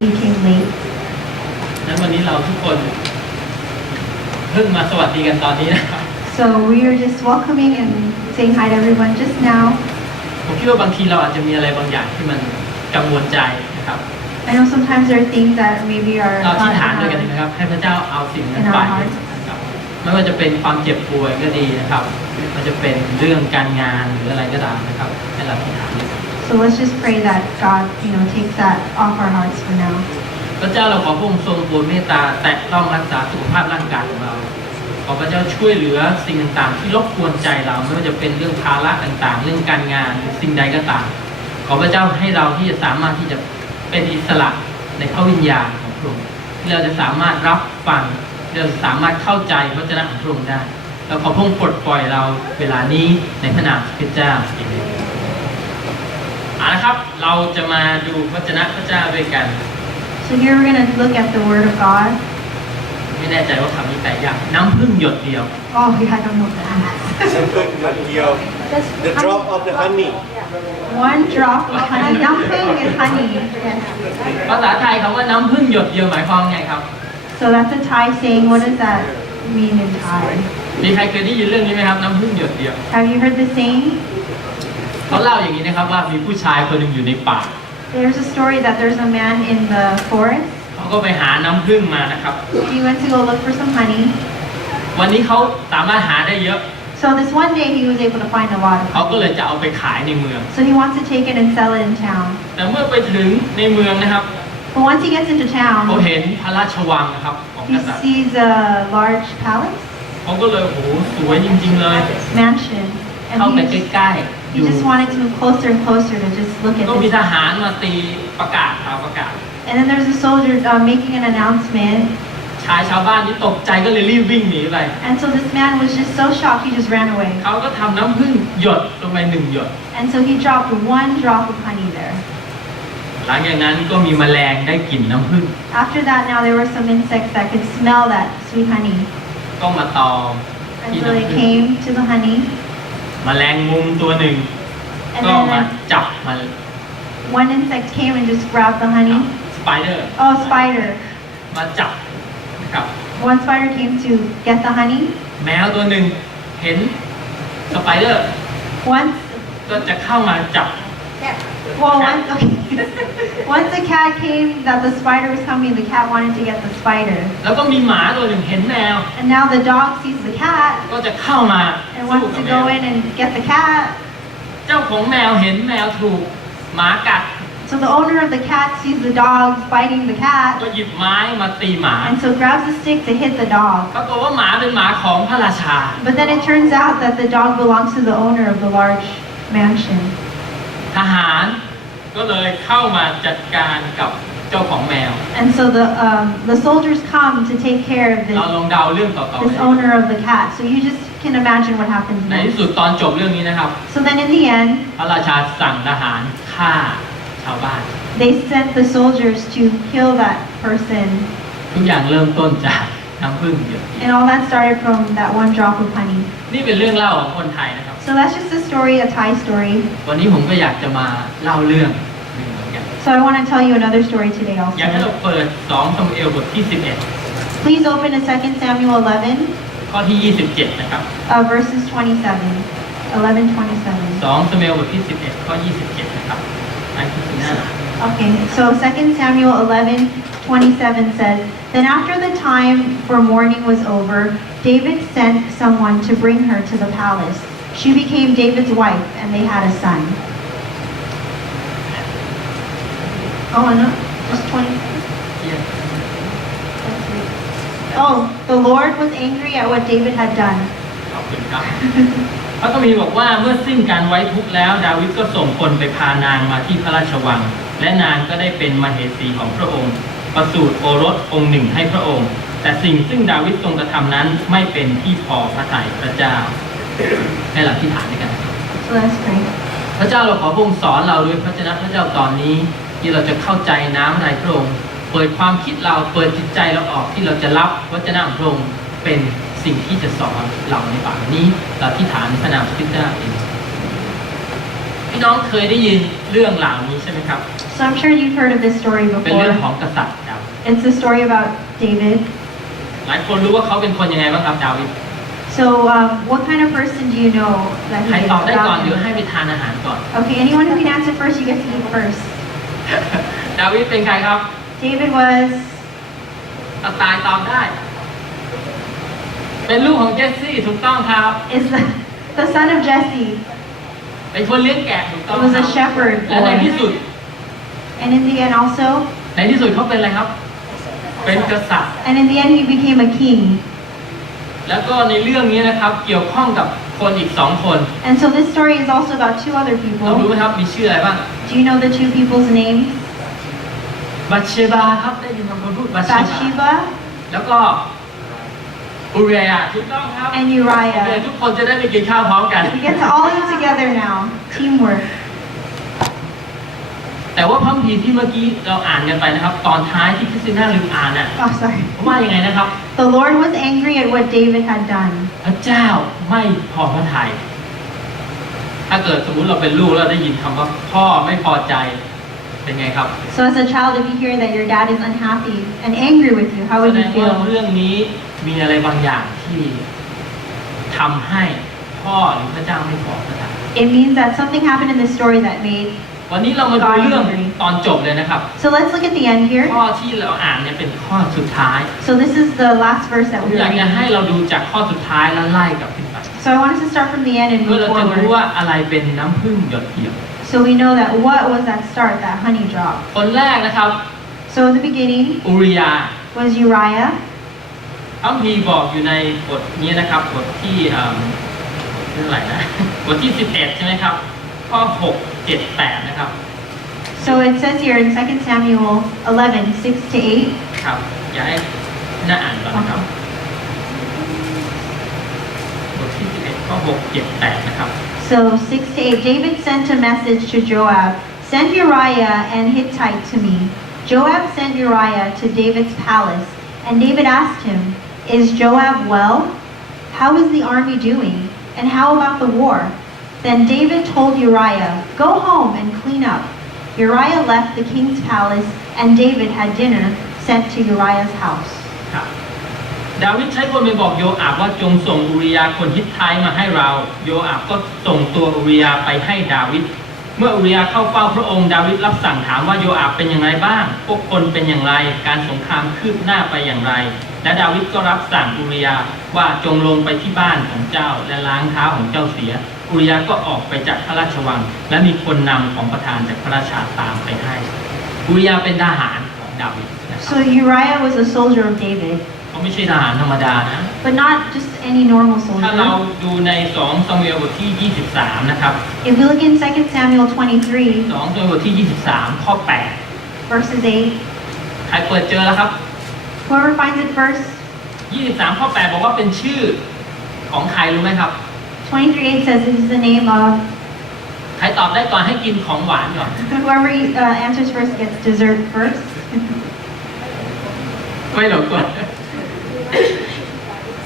We came late. นั้นวันนี้เราทุกคนเพิ่งมาสวัสดีกันตอนนี้นะครับ So we are just welcoming and saying hi to everyone just now. ผมคิดว่าบางทีเราอาจจะมีอะไรบางอย่างที่มันกังวลใจนะครับ I know sometimes there are things that maybe are เราอธิษฐานด้วยกันนะครับให้พระเจ้าเอาสิ่งนั้นไปนะครับไม่ว่าจะเป็นความเจ็บป่วยก็ดีนะครับมันจะเป็นเรื่องการงานหรืออะไรก็ตามนะครับให้เราอธิษฐานด้วยกัน So let's just pray that God, takes that off our hearts for now. พระเจ้าเราขอพระองค์ทรงโปรดเมตตาแตะต้องรักษาสุขภาพร่างกายของเราขอพระเจ้าช่วยเหลือสิ่งต่างๆที่รบกวนใจเราไม่ว่าจะเป็นเรื่องภาระต่างๆเรื่องการงานหรือสิ่งใดก็ตามขอพระเจ้าให้เราที่จะสามารถที่จะเป็นอิสระในพระวิญญาณของพระองค์ที่เราจะสามารถรับฟังเราจะสามารถเข้าใจพระวจนะของพระองค์ได้เราขอพระองค์ปลดปล่อยเราเวลานี้ในพระนามพระเจ้าเอเมนนะครับเราจะมาดูพระวจนะพระเจ้าด้วยกัน So here we're going to look at the Word of God. ไม่แน่ใจว่าคำนี้แปลยากน้ำพึ่งหยดเดียว Oh, yeah, I don't know what that means. The drop of the honey. One drop of honey. Dumpling is honey. Yes. ภาษาไทยคำว่าน้ำพึ่งหยดเดียวหมายความไงครับ So that's a Thai saying. What does that mean in Thai? มีใครเคยได้ยินเรื่องนี้ไหมครับน้ำพึ่งหยดเดียว Have you heard this saying? เขาเล่าอย่างนี้นะครับว่ามีผู้ชายคนหนึ่งอยู่ในป่า There's a story that there's a man in the forest. เขาก็ไปหาน้ำพึ่งมานะครับ He went to go look for some honey. วันนี้เขาสามารถหาได้เยอะ So this one day he was able to find a lot of เขาก็ honey. เลยจะเอาไปขายในเมือง So he wants to take it and sell it in town. แต่เมื่อไปถึงในเมืองนะครับ But once he gets into เขา town, เห็นพระราชวังนะครับของก he ษัตริย์ sees a large palace, เขาก็เลยโอ้โหสวยจริงๆเลย mansion, เข้า and ไปใกล้ๆ he just wanted to move closer and closer to just look at ก็มี this. ทหารมาตีประกาศข่าวประกาศ And then there's a soldier making an announcement. ชาวบ้านนี่ตกใจก็เลยรีบวิ่งหนีไป And so this man was just so shocked he just ran away. เขาก็ทำน้ำผึ้งหยดลงไป1 หยด And so he dropped one drop of honey there. หลังจากนั้นก็มีแมลงได้กลิ่นน้ำผึ้ง After that, now there were some insects that could smell that sweet honey. ก็มาตอม And ที่ so they น้ำผึ้ง came to the honey. แมลงมุมตัวหนึ่ง And ก็มา then จับมัน one insect came and just grabbed the honey. สไปเดอร์ Oh, spider. มาจับนะครับ One spider came to get the honey. แมวตัวหนึ่งเห็นสไปเดอร์ Once, ก็จะเข้ามาจับ once the cat came, that the spider was coming, the cat wanted to get the spider. แล้วก็มีหมาตัวหนึ่งเห็นแมว And now the dog sees the cat ก็จะเข้ามา and สู้ wants กับ to แมว go in and get the cat. เจ้าของแมวเห็นแมวถูกหมากัด So the owner of the cat sees the dog biting the ก็ cat หยิบไม้มาตีหมา and so grabs a stick to hit the dog. ปรากฏว่าหมาเป็นหมาของพระราชา But then it turns out that the dog belongs to the owner of the large mansion. ทหารก็เลยเข้ามาจัดการกับเจ้าของแมว And so the soldiers come to take care of เราลองเดาเรื่องต่อ this owner of the cat. So you just can imagine what happens ในที่ next. สุดตอนจบเรื่องนี้นะครับ So then in the end, พระราชาสั่งทหารฆ่าชาวบ้าน they sent the soldiers to kill that person. ทุกอย่างเริ่มต้นจากน้ำผึ้งหยด And all that started from that one drop of honey. นี่เป็นเรื่องเล่าของคนไทยนะครับ So that's just a story, a Thai story. วันนี้ผมก็อยากจะมาเล่าเรื่องหนึ่งเหมือนกัน So I want to tell you another story today อยากให้เรา also. เปิด2ซามูเอลบทที่ Please open to 2 Samuel 11, 11 ข้อที่ 27 นะครับ verses 27. 11:27. 2ซามูเอลบทที่ 11 ข้อ 27 นะครับอันที่หน้า Okay, so 2 Samuel 11:27 says, Then after the time for mourning was over, David sent someone to bring her to the palace. She became David's wife, and they had a son. Oh, no, just 20. Oh, the Lord was angry at what David had done. ขอบคุณครับ พระคัมภีร์บอกว่าเมื่อสิ้นการไว้ทุกข์แล้วดาวิดก็ส่งคนไปพานางมาที่พระราชวัง และนางก็ได้เป็นมเหสีของพระองค์ ประสูติโอรสองค์หนึ่งให้พระองค์ แต่สิ่งซึ่งดาวิดทรงกระทำนั้นไม่เป็นที่พอพระทัยพระเจ้า ให้เราอธิษฐานด้วยกัน So let's pray. พระเจ้าเราขอพระองค์สอนเราด้วยพระเจ้าพระเจ้าตอนนี้ที่เราจะเข้าใจน้ำในพระองค์เปิดความคิดเราเปิดจิตใจเราออกที่เราจะรับพระเจ้าของพระองค์เป็นสิ่งที่จะสอนเราในป่านี้เราที่ฐานในพระนามพระเจ้าเอง พี่น้องเคยได้ยินเรื่องเหล่านี้ใช่ไหมครับ So I'm sure you've heard of this story เป็นเรื่อง before. ของกษัตริย์ดาวิด It's the story about David. หลายคนรู้ว่าเขาเป็นคนยังไงบ้างครับดาวิด So what kind of person do you know that ใคร he is ตอบได้ก่อน about เดี๋ยว him? ให้ไปทานอาหารก่อน Okay, anyone who can answer first, you get to eat first. ดาวิดเป็นใครครับ David was ตายตอบได้ เป็นลูกของเจสซี่ถูกต้องครับ is the son of Jesse. เป็นคนเลี้ยงแกะถูกต้อง He was ครั a บ shepherd และในที่สุด boy. And in the end also, ในที่สุดเขาเป็นอะไรครับ เป็นกษัตริย์ and in the end he became a king. แล้วก็ในเรื่องนี้นะครับเกี่ยวข้องกับคนอีกสองคน And so this story is also about two other เรารู้ไหม people. ครับมีชื่ออะไรบ้าง Do you know the two people's names? บัตเชบาครับได้ยินบางคนพูดบัตเชบา Bathsheba แล้วก็อูเรียถูกต้องครับ and โอเค Uriah. ทุกคนจะได้ไปกินข้าวพร้อมกัน We get to all eat together now. Teamwork. แต่ว่าพระคัมภีร์ที่เมื่อกี้เราอ่านกันไปนะครับ ตอนท้ายที่คริสติน่าลืมอ่านน่ะ Oh, sorry. ว่ายังไงนะครับ The Lord was angry at what David had done. พระเจ้าไม่พอพระทัยถ้าเกิดสมมุติเราเป็นลูกแล้วได้ยินคำว่าพ่อไม่พอใจเป็นไงครับ So as a child, if you hear that your dad is unhappy and angry with you, how แส would ด you งว่า feel? เรื่องนี้มีอะไรบางอย่างที่ทำให้พ่อหรือพระเจ้าไม่พอพระทัย It means that something happened in this story that made. วันนี้เรามาดูเรื่องตอนจบเลยนะครับ So let's look at the end here. ข้อที่เราอ่านเนี่ยเป็นข้อสุดท้าย So this is the last verse that ผม we อยากจะ read. ให้เราดูจากข้อสุดท้ายแล้วไล่กลับขึ้นไป So I want us to start from the end and เพื่อ move เราจะรู้ forward. ว่าอะไรเป็นน้ำผึ้งหยดเดียว So we know that what was that start, that honey drop. คนแรกนะครับ So in the beginning อูริยา was Uriah. พระคัมภีร์บอกอยู่ในบทนี้นะครับบทที่เท่าไหร่นะ บทที่ 11 ใช่ไหมครับ ข้อ 6 7 8 นะครับ So it says here in 2 Samuel 11, 6 to 8. ครับ อย่าให้น่าอ่านก่อนนะครับ บทที่ 11 ข้อ 6 7 8 นะครับ So 6 to 8, David sent a message to Joab, send Uriah and Hittite to me. Joab sent Uriah to David's palace, and David asked him, is Joab well? How is the army doing? And how about the war? Then David told Uriah, go home and clean up. Uriah left the king's palace, and David had dinner sent to Uriah's house. ครับดาวิดใช้คนไปบอกโยอาบว่าจงส่งอูริยาคนฮิตไทมาให้เรา โยอาบก็ส่งตัวอูริยาไปให้ดาวิด เมื่ออูริยาเข้าเฝ้าพระองค์ดาวิดรับสั่งถามว่าโยอาบเป็นอย่างไรบ้าง พวกคนเป็นอย่างไร การสงครามคืบหน้าไปอย่างไร และดาวิดก็รับสั่งอูริยาว่าจงลงไปที่บ้านของเจ้าและล้างเท้าของเจ้าเสีย อูริยาก็ออกไปจากพระราชวัง และมีคนนำของประธานจากพระราชาตามไปให้ อูริยาเป็นทหารของดาวิดนะครับ So Uriah was a soldier of David, เขาไม่ใช่ทหารธรรมดานะ but not just any normal ถ้าเรา soldier. ดูใน2ซามูเอลบทที่ 23 นะครับ If we look in 2 Samuel 23, 2ซามูเอลบทที่ 23 ข้อ verses 8, 8 ใครเปิดเจอแล้วครับ whoever finds it first, 23 ข้อ 8 บอกว่าเป็นชื่อของใครรู้ไหมครับ 23:8 says this is the name of ใครตอบได้ก่อนให้กินของหวานก่อน whoever answers first gets dessert first. ไม่หลงกล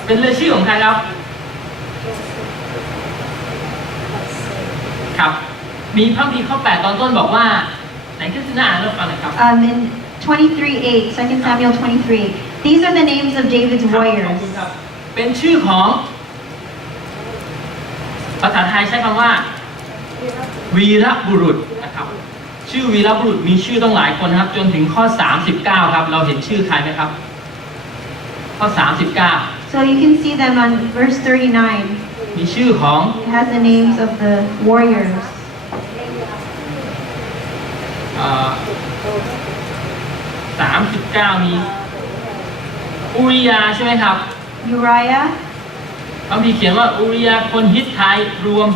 เป็นเลยชื่อของใครครับ ครับ มีพระคัมภีร์ข้อ 8 ตอนต้นบอกว่าไหนคริสติน่าอ่านให้เราฟังหน่อยครับ In 23:8, 2 Samuel 23:8, these are the names of David's ขอบ warriors. คุณครับเป็นชื่อของภาษาไทยใช้คำว่า วีรบุรุษนะครับ ชื่อวีรบุรุษมีชื่อต้องหลายคนนะครับ จนถึงข้อ 39 ครับ เราเห็นชื่อใครไหมครับ ข้อ 39 So you can see them on verse 39. มีชื่อของ It has the names of the warriors. 39 มีอูริยาใช่ไหมครับ Uriah, พระคัมภีร์เขียนว่าอูริยาคนฮิตไทยรวม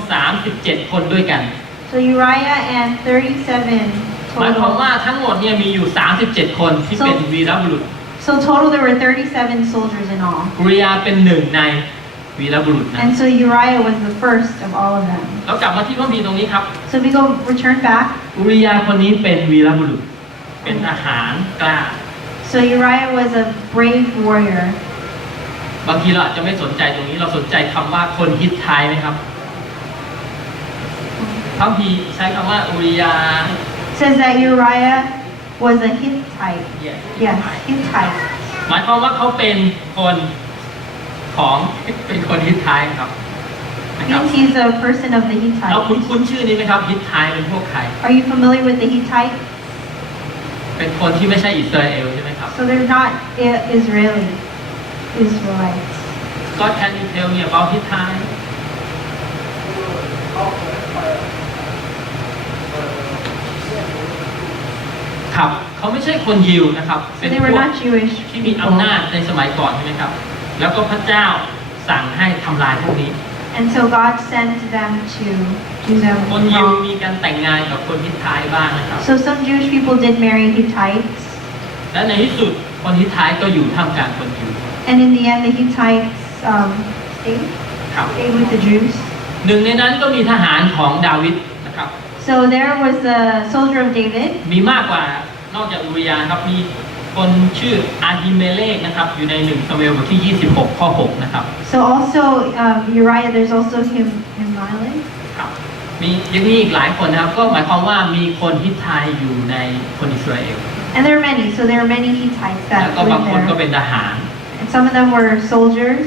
37 คนด้วยกัน so Uriah and 37 หมายความ total. ว่าทั้งหมดเนี่ยมีอยู่ 37 คนที่เป็นวีรบุรุษ So total there were 37 soldiers in all. อูริยาเป็นหนึ่งในวีรบุรุษนะ And so Uriah was the first of all of them. เรากลับมาที่พระคัมภีร์ตรงนี้ครับ So if we go return back, อูริยาคนนี้เป็นวีรบุรุษ เป็นทหารกล้า so Uriah was a brave warrior. บางทีเราอาจจะไม่สนใจตรงนี้ เราสนใจคำว่าคนฮิตไทยไหมครับ Who พระพีใช้คำว่าอุริยา says that Uriah was a Hittite. Yes, Hittite. หมายความว่าเขาเป็นคนของเป็นคนฮิตไทครับนะครับ Means he's a person of the เรา Hittites. คุ้นชื่อนี้ไหมครับฮิตไทเป็นพวกใคร Are you familiar with the Hittites? เป็นคนที่ไม่ใช่อิสราเอลใช่ไหมครับ So they're not Israelites. God can you tell me about Hittite ครับเขาไม่ใช่คนยิวนะครับ So เป็น they พ were วก not Jewish ที่มี people. อำนาจในสมัยก่อนใช่ไหมครับแล้วก็พระเจ้าสั่งให้ทำลายพวกนี้ And so God sent them to do them คนยิว wrong. มีการแต่งงานกับคนฮิตไทบ้างนะครับ So some Jewish people did marry Hittites. และในที่สุดคนฮิตไทก็อยู่ท่ามกลางคนยิว And in the end, the Hittites stayed, ครับ stayed with the Jews. หนึ่งในนั้นก็มีทหารของดาวิดนะครับ So there was a soldier of David. มีมากกว่านอกจากอุริยาครับมีคนชื่ออาฮิเมเลกนะครับอยู่ใน1 ซามูเอลบทที่26 ข้อ 6 นะครับ So also Uriah, there's also Himalai. ครับมียังมีอีกหลายคนนะครับก็หมายความว่ามีคนฮิตไทอยู่ในคนอิสราเอล And there are many. So there are many Hittites แล้ว that ก็บาง lived คนก็ there. เป็นทหาร And some of them were soldiers.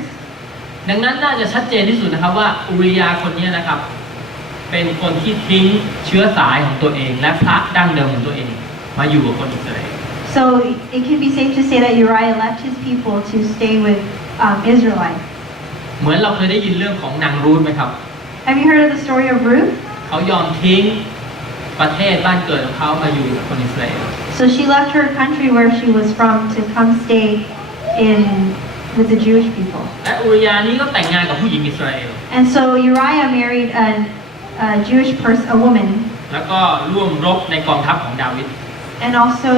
ดังนั้นน่าจะชัดเจนที่สุดนะครับว่าอุริยาคนนี้นะครับเป็นคนที่ทิ้งเชื้อสายของตัวเอง และพระดั้งเดิมของตัวเองมาอยู่กับคนอิสราเอล So it can be safe to say that Uriah left his people to stay with Israelites. เหมือนเราเคยได้ยินเรื่องของนางรูธไหมครับ Have you heard of the story of Ruth? เขายอมทิ้งประเทศบ้านเกิดของเขามาอยู่กับคนอิสราเอล So she left her country where she was from to come stay in with the Jewish people. และอุริยานี้ก็แต่งงานกับผู้หญิงอิสราเอล And so Uriah married a Jewish person, a woman, แล้วก็ร่วมรบในกองทัพของดาวิด and also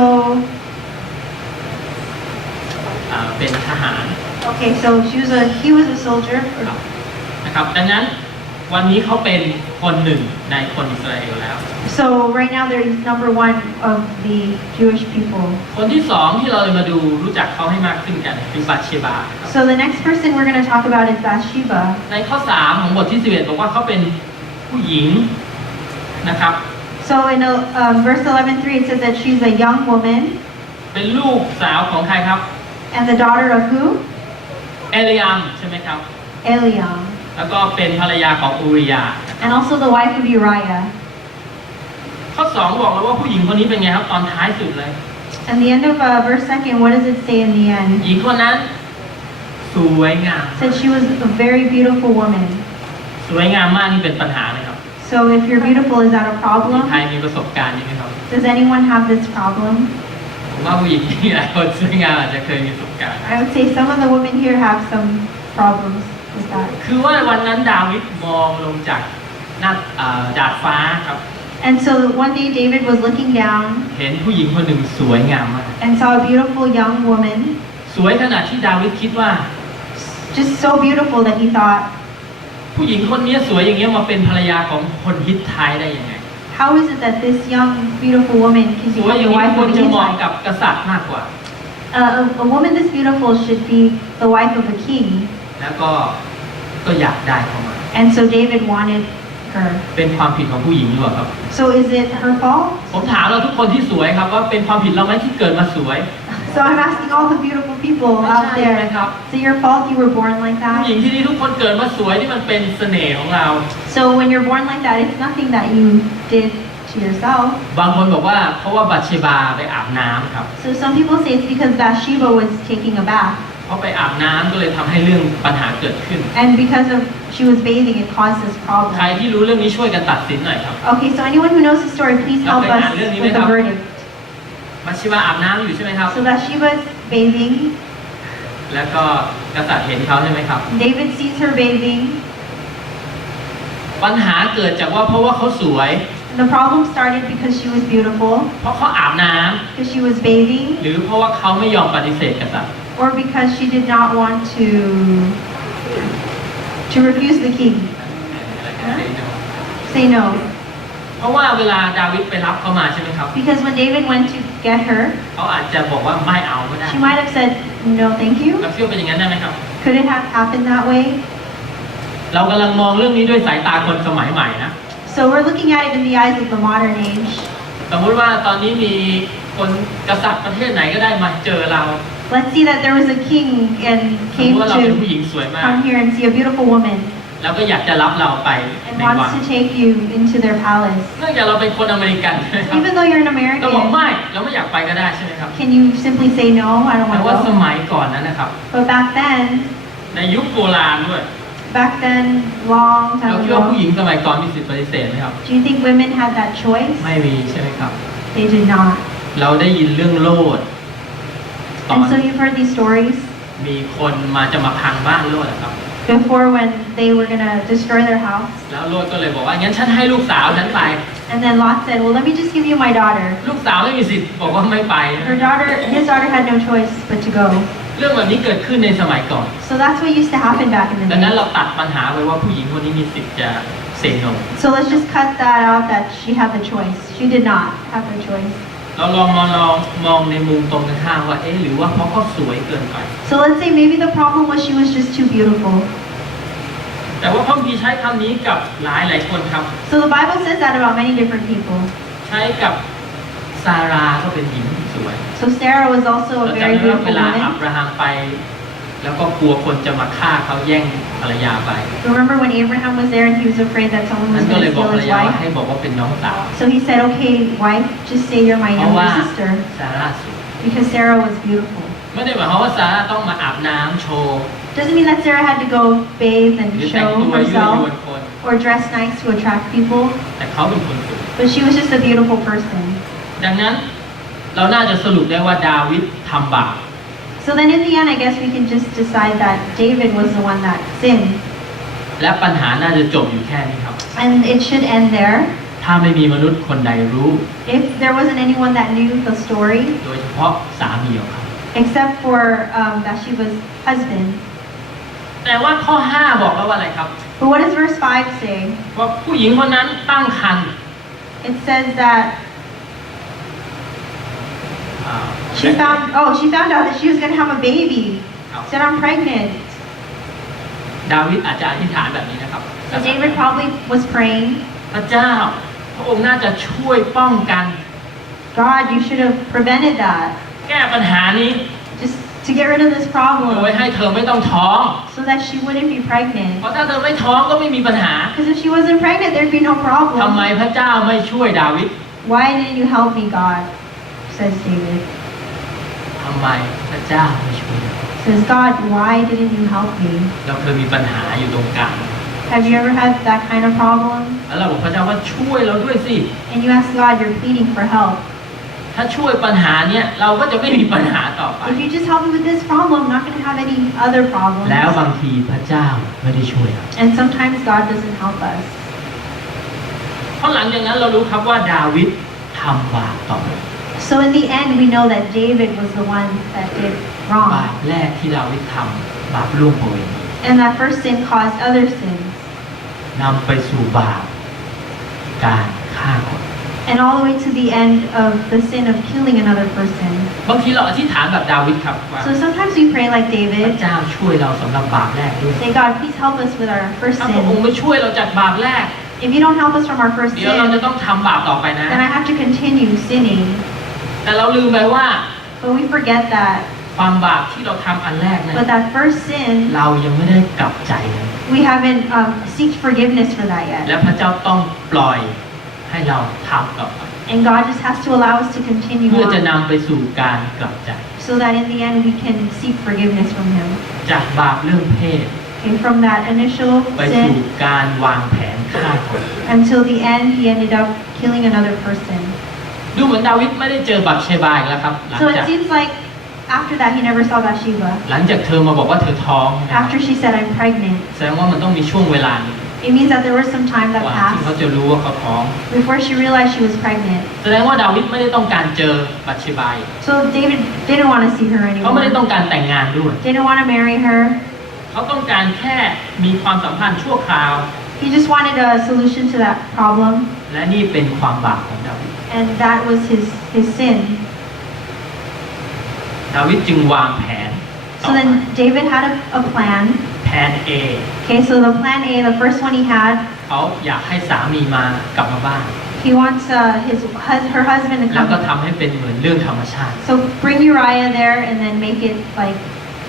เป็นทหาร okay. So he was a soldier. นะครับดังนั้นวันนี้เขาเป็นคนหนึ่งในคนอิสราเอลแล้ว So right now they're number one of the Jewish people. คนที่สองที่เราจะมาดูรู้จักเขาให้มากขึ้นกันคือบัตเชบาครับ So the next person we're going to talk about is Bathsheba. ในข้อ 3 ของบทที่ 11 บอกว่าเขาเป็นผู้หญิงนะครับ So in verse 11:3 it says that she's a young woman เป็นลูกสาวของใครครับ and the daughter of who? เอลียมใช่ไหมครับ Eliam, แล้วก็เป็นภรรยาของอูริยา and also the wife of Uriah. ข้อ 2 บอกแล้วว่าผู้หญิงคนนี้เป็นไงครับตอนท้ายสุดเลย And the end of verse 2, what does it say in the end? หญิงคนนั้นสวยงาม It said she was a very beautiful woman. สวยงามมากนี่เป็นปัญหาเลยครับ So if you're beautiful, is that a ที่ problem? ไทยมีประสบการณ์ใช่ไหมครับ Does anyone have this problem? ผมว่าผู้หญิงที่หลายคนสวยงามอาจจะเคยมีประสบการณ์ I would say some of the women here have some problems with that. คือว่าวันนั้นดาวิดมองลงจากหน้าดาดฟ้าครับ And so one day David was looking down เห็นผู้หญิงคนหนึ่งสวยงามมาก and saw a beautiful young woman, สวยขนาดที่ดาวิดคิดว่า just so beautiful that he thought, ผู้หญิงคนนี้สวยอย่างเงี้ยมาเป็นภรรยาของคนฮิตไทยได้ยังไง how is it that this young, beautiful woman can สวย become อย่า the งนี้ wife คว of ร a จะเหมาะ Hittite? กับกษัตริย์มากกว่า A woman this beautiful should be the wife of a king. แล้วก็อยากได้เข้ามา And so David wanted her. เป็นความผิดของผู้หญิงหรือเปล่าครับ So is it her fault? ผมถามเราทุกคนที่สวยครับว่าเป็นความผิดเราไหมที่เกิดมาสวย So I'm asking all the beautiful people ไม่ out ใช่ไหม there. ครับ Is it your fault you were born like ผู้หญิง that? ที่นี่ทุกคนเกิดมาสวยนี่มันเป็นเสน่ห์ของเรา So when you're born like that, it's nothing that you did to yourself. บางคนบอกว่าเพราะว่าบัตเชบาไปอาบน้ำครับ So some people say it's because Bathsheba was taking a bath. เพราะไปอาบน้ำก็เลยทำให้เรื่องปัญหาเกิดขึ้น And because of she was bathing, it caused this ใคร problem. ที่รู้เรื่องนี้ช่วยกันตัดสินหน่อยครับ Okay, so anyone who knows the story, please help us with the verdict. บัตเชบาอาบน้ำอยู่ใช่ไหมครับ So Bathsheba is bathing. แล้วก็กษัตริย์เห็นเขาใช่ไหมครับ David sees her bathing. ปัญหาเกิดจากว่าเพราะว่าเขาสวย And the problem started because she was beautiful, เพราะเขาอาบน้ำ because she was bathing, หรือเพราะว่าเขาไม่ยอมปฏิเสธกษัตริย์ or because she did not want to refuse the king. Say no. เพราะว่าเวลาดาวิดไปรับเขามาใช่ไหมครับ Because when David went to get her, เขาอาจจะบอกว่าไม่เอาก็ได้ she might have said, no, thank you. เราเชื่อเป็นอย่างนั้นได้ไหมครับ Could it have happened that way? เรากำลังมองเรื่องนี้ด้วยสายตาคนสมัยใหม่นะ So we're looking at it in the eyes of the modern age. สมมติว่าตอนนี้มีคนกษัตริย์ประเทศไหนก็ได้มาเจอเรา Let's see that there was a king and สมม came ติว่าเราเป็นผู้หญิ to งสวยมาก come here and see a beautiful woman แล้วก็อยากจะรับเราไป and ในวัง wants to take you into their palace. เนื่องจากเราเป็นคนอเมริกันใช่ไหมครับ Even though you're an เราบอก American, ไม่เราไม่อยากไปก็ได้ใช่ไหมครับ can you simply say no? I don't แต่ want ว่า to ส go. มัยก่อนนั้นนะครับ But back then, ในยุคโบราณด้วย long เรา time คิดว่าผู้ ago, หญิงสมัยก่อนมีสิทธิปฏิเสธไหมครับ do you think women had that choice? ไม่มีใช่ไหมครับ They did not. เราได้ยินเรื่องโลดตอน And so you've heard these stories มีคนมาจะมาพังบ้านโลดอะครับ before when they were going to destroy their house. แล้วโลดก็เลยบอกว่างั้นฉันให้ลูกสาวฉันไป And then Lot said, well, let me just give you my daughter. ลูกสาวไม่มีสิทธิ์บอกว่าไม่ไป His daughter had no choice but to go. เรื่องแบบนี้เกิดขึ้นในสมัยก่อน So that's what used to happen back in the ดังนั้น day. เราตัดปัญหาไว้ว่าผู้หญิงคนนี้มีสิทธิ์จะเซโน So let's just cut that out that she had the choice. She did not have the choice. เราลองมองในมุมตรงกันข้ามว่าหรือว่าเพราะเขาสวยเกินไป So let's say maybe the problem was she was just too beautiful. แต่ว่าพระคัมภีร์ใช้คำนี้กับหลายคนครับ So the Bible says that about many different people. ใช้กับซาราก็เป็นหญิงที่สวย So Sarah was also เรา a จำ very ได้ว่าเว beautiful ลาอั woman. บราฮัมไป แล้วก็กลัวคนจะมาฆ่าเขาแย่งภรรยาไป Remember when Abraham was there and he was afraid that someone นั้น was ก็ going เลย to บอก steal ภรร his ยาว่า wife? ให้บอกว่าเป็นน้องสาว So he said, okay, wife, just say you're my เพราะว่า younger sister. ซาร่าสวย Because Sarah was beautiful. ไม่ได้หมายความว่าซาร่าต้องมาอาบน้ำโชว์ Doesn't mean that Sarah had to go bathe หรือ and แต่ง show ตัวยั่วยวน herself คน or dress nice to attract people. แต่เขาเป็นคนสวย But she was just a beautiful person. ดังนั้นเราน่าจะสรุปได้ว่าดาวิดทำบาป So then in the end, I guess we can just decide that David was the one that sinned. และปัญหาน่าจะจบอยู่แค่นี้ครับ And it should end there. ถ้าไม่มีมนุษย์คนใดรู้ If there wasn't anyone that knew the story, โดยเฉพาะสามีของเขา except for Bathsheba's husband. แต่ว่าข้อ 5 บอกแล้วว่าอะไรครับ But what does verse 5 say? ว่าผู้หญิงคนนั้นตั้งครรภ์ It says that she found out that she was going to have a baby. She said, I'm pregnant. ดาวิดอาจจะอธิษฐานแบบนี้นะครับ So David probably was praying, พระเจ้าพระองค์น่าจะช่วยป้องกัน God, you should have prevented that. แก้ปัญหานี้ Just to get rid of this โดย problem ให้เธอไม่ต้องท้อง so that she wouldn't be เพ pregnant. ราะถ้าเธอไม่ท้องก็ไม่มีปัญหา Because if she wasn't pregnant, there'd be no ทำไม problem. พระเจ้าไม่ช่วยดาวิด Why didn't you help me, God? Says David. ทำไมพระเจ้าไม่ช่วย Says, God, why didn't you help me? เราเคยมีปัญหาอยู่ตรงกลาง Have you ever had that kind of problem? แล้วเราบอกพระเจ้าว่าช่วยเราด้วยสิ And you ask God, you're pleading for help. ถ้าช่วยปัญหาเนี้ยเราก็จะไม่มีปัญหาต่อไป If you just help me with this problem, I'm not going to have any other แล้ว problems. บางทีพระเจ้าไม่ได้ช่วยเรา And sometimes God doesn't help us. เพราะหลังจากนั้นเรารู้ครับว่าดาวิดทำบาปต่อไป So in the end, we know that David was the one that did บา wrong. ปแรกที่ดาวิดทำบาปล่วงประเวณี And that first sin caused other sins. นำไปสู่บาปการฆ่าคน And all the way to the end of the sin of killing another person. บางทีเราอธิษฐานแบบดาวิดครับว่า So sometimes we pray like พระ David. เจ้าช่วยเราสำหรับบาปแรกด้วย Say, God, please help us with our first ถ้าพระองค์ sin. ไม่ช่วยเราจากบาปแรก If you don't help us from our first เดี๋ยวเราจะ sin, ต้องทำบาปต่อไปนะ then I have to continue sinning. แต่เราลืมไปว่า But we forget that. ความบาปที่เราทำอันแรกเนี่ย But that first sin, เรายังไม่ได้กลับใจเลย we haven't seeked forgiveness for that และ yet. พระเจ้าต้องปล่อยให้เราทำต่อไป And God just has to allow us to continue เพื่อจะ on นำไปสู่การกลับใจ so that in the end we can seek forgiveness from Him. จากบาปเรื่องเพศ Okay, from that initial ไปสู่ sin การวางแผนฆ่าคน until the end, he ended up killing another person. ดูเหมือนดาวิดไม่ได้เจอบัตเชบาอีกแล้วครับ หลัง So จาก it seems like after that he never saw Bathsheba. หลังจากเธอมาบอกว่าเธอท้องนะครับ After she said, I'm pregnant. แสดงว่ามันต้องมีช่วงเวลาหนึ่ง It means that there was some time ก that ว่าที่เขา passed จะรู้ว่าเขาท้อง before she realized she was pregnant. แสดงว่าดาวิดไม่ได้ต้องการเจอบัตเชบาอีก So David didn't want to see her เขาไม่ได้ anymore. ต้องการแต่งงานด้วย Didn't want to marry her. เขาต้องการแค่มีความสัมพันธ์ชั่วคราว He just wanted a solution to that problem. และนี่เป็นความบาปของดาวิด And that was his sin. ดาวิดจึงวางแผนต่อ So ไป then David had a plan. แผน A Okay, so the plan A, the first one he had, เขาอยากให้สามีมากลับมาบ้าน He wants her husband to แล้วก็ come. ทำให้เป็นเหมือนเรื่องธรรมชาติ So bring Uriah there and then make it like